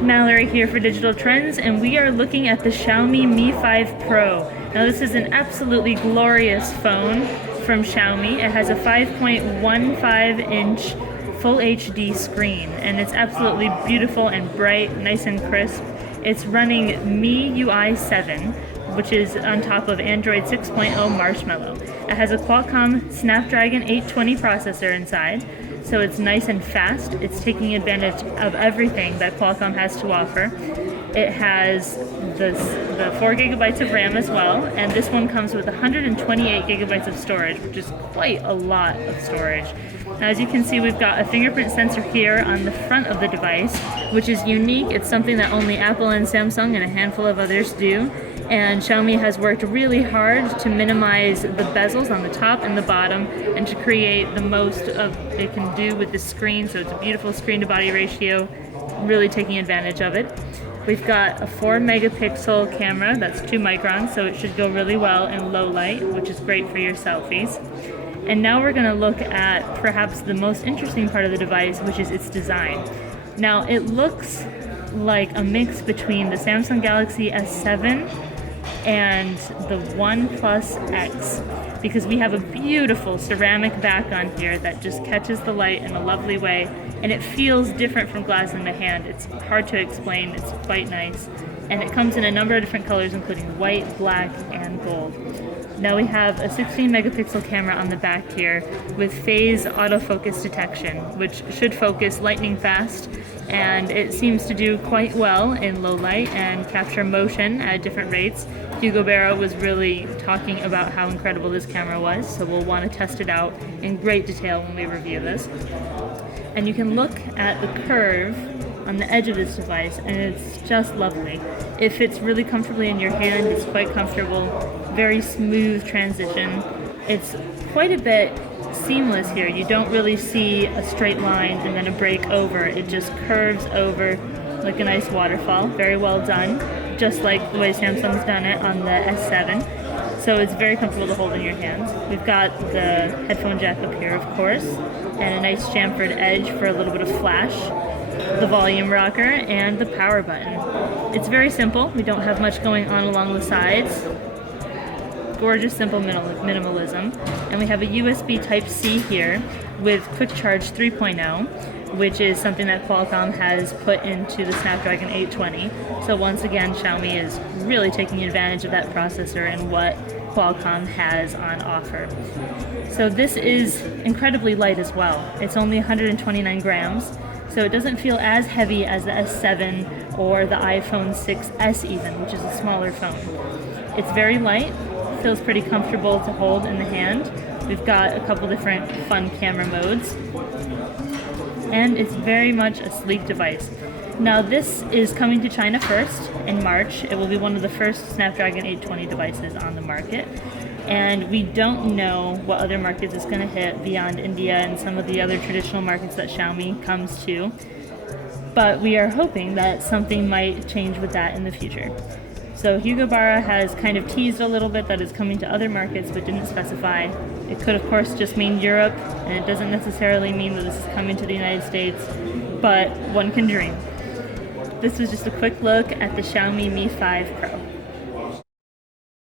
Mallory here for Digital Trends, and we are looking at the Xiaomi Mi 5 Pro. Now this is an absolutely glorious phone from Xiaomi. It has a 5.15-inch Full HD screen, and it's absolutely beautiful and bright, nice and crisp. It's running MIUI 7, which is on top of Android 6.0 Marshmallow. It has a Qualcomm Snapdragon 820 processor inside, so it's nice and fast. It's taking advantage of everything that Qualcomm has to offer. It has the 4 gigabytes of RAM as well, and this one comes with 128 gigabytes of storage, which is quite a lot of storage. Now, as you can see, we've got a fingerprint sensor here on the front of the device, which is unique. It's something that only Apple and Samsung and a handful of others do. And Xiaomi has worked really hard to minimize the bezels on the top and the bottom and to create the most of they can do with the screen. So it's a beautiful screen to body ratio, really taking advantage of it. We've got a 4 megapixel camera that's 2 microns, so it should go really well in low light, which is great for your selfies. And now we're going to look at perhaps the most interesting part of the device, which is its design. Now it looks like a mix between the Samsung Galaxy S7 and the OnePlus X, because we have a beautiful ceramic back on here that just catches the light in a lovely way, and it feels different from glass in the hand. It's hard to explain, it's quite nice, and it comes in a number of different colors including white, black, and gold. Now we have a 16 megapixel camera on the back here with phase autofocus detection, which should focus lightning fast, and it seems to do quite well in low light and capture motion at different rates. Hugo Barra was really talking about how incredible this camera was, so we'll want to test it out in great detail when we review this. And you can look at the curve on the edge of this device, and it's just lovely. It fits really comfortably in your hand, it's quite comfortable, very smooth transition. It's quite a bit seamless here. You don't really see a straight line and then a break over. It just curves over like a nice waterfall. Very well done, just like the way Samsung's done it on the S7. So it's very comfortable to hold in your hands. We've got the headphone jack up here, of course, and a nice chamfered edge for a little bit of flash, the volume rocker, and the power button. It's very simple. We don't have much going on along the sides. Gorgeous, simple minimalism. And we have a USB Type-C here with Quick Charge 3.0, which is something that Qualcomm has put into the Snapdragon 820. So once again, Xiaomi is really taking advantage of that processor and what Qualcomm has on offer. So this is incredibly light as well. It's only 129 grams, so it doesn't feel as heavy as the S7 or the iPhone 6s even, which is a smaller phone. It's very light, feels pretty comfortable to hold in the hand. We've got a couple different fun camera modes, and it's very much a sleek device. Now this is coming to China first in March. It will be one of the first Snapdragon 820 devices on the market, and we don't know what other markets it's going to hit beyond India and some of the other traditional markets that Xiaomi comes to, but we are hoping that something might change with that in the future. So Hugo Barra has kind of teased a little bit that it's coming to other markets but didn't specify. It could of course just mean Europe, and it doesn't necessarily mean that this is coming to the United States, but one can dream. This was just a quick look at the Xiaomi Mi 5 Pro.